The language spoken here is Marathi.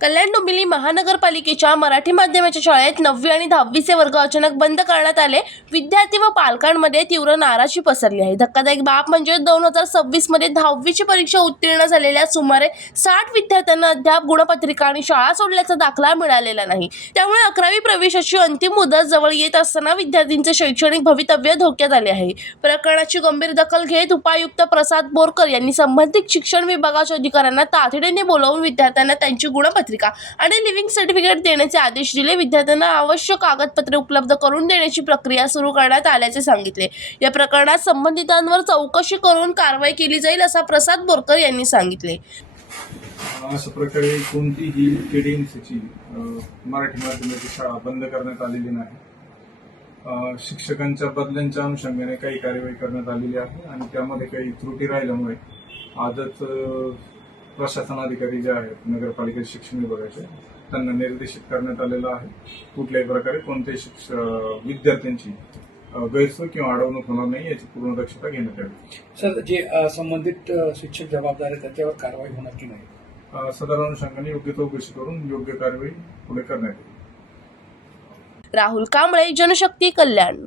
कल्याण डोंबिवली महानगरपालिकेच्या मराठी माध्यमाच्या शाळेत 9वी आणि 10वीचे वर्ग अचानक बंद करण्यात आले। विद्यार्थी व पालकांमध्ये तीव्र नाराजी पसरली आहे। धक्कादायक बाब म्हणजे 2026 मध्ये 10वीची परीक्षा उत्तीर्ण झालेल्या सुमारे 60 विद्यार्थ्यांना अद्याप गुणपत्रिका आणि शाळा सोडल्याचा दाखला मिळालेला नाही। त्यामुळे 11वी प्रवेशाची अंतिम मुदत जवळ येत असताना विद्यार्थ्यांचे शैक्षणिक भवितव्य धोक्यात आले आहे। प्रकरणाची गंभीर दखल घेत उपायुक्त प्रसाद बोरकर यांनी संबंधित शिक्षण विभागाच्या अधिकाऱ्यांना तातडीने बोलावून विद्यार्थ्यांना त्यांची गुणपत्रिका आणि लिव्हिंग सर्टिफिकेट देण्याचे आदेश दिले। विद्यार्थ्यांना आवश्यक कागदपत्रे उपलब्ध करून देण्याची प्रक्रिया सुरू करण्यात आल्याचे सांगितले। या प्रकरणात संबंधितांवर चौकशी करून कारवाई केली जाईल असं प्रसाद बोरकर यांनी सांगितले। अशा प्रकारे कोणतीही केडीएमसीची मराठी माध्यमाची शाळा बंद करण्यात आलेली नाही। शिक्षकांच्या बदल्यांच्या अनुषंगाने काही कार्यवाही करण्यात आलेली आहे आणि त्यामध्ये काही त्रुटी राहिल्यामुळे आजच प्रशासन अधिकारी जे आहेत नगरपालिका शिक्षण विभागाचे त्यांना निर्देशित करण्यात आलेलं आहे। कुठल्याही प्रकारे कोणत्याही विद्यार्थ्यांची गैरसोय किंवा अडवणूक होणार नाही याची पूर्ण दक्षता घेण्यात यावी। सर, जे संबंधित शिक्षक जबाबदार आहेत त्याच्यावर कारवाई होणार की नाही? सदर अनुषंगाने योग्य चौकशी करून योग्य कारवाई पुढे करण्यात येईल। राहुल कांबळे, जनशक्ती, कल्याण।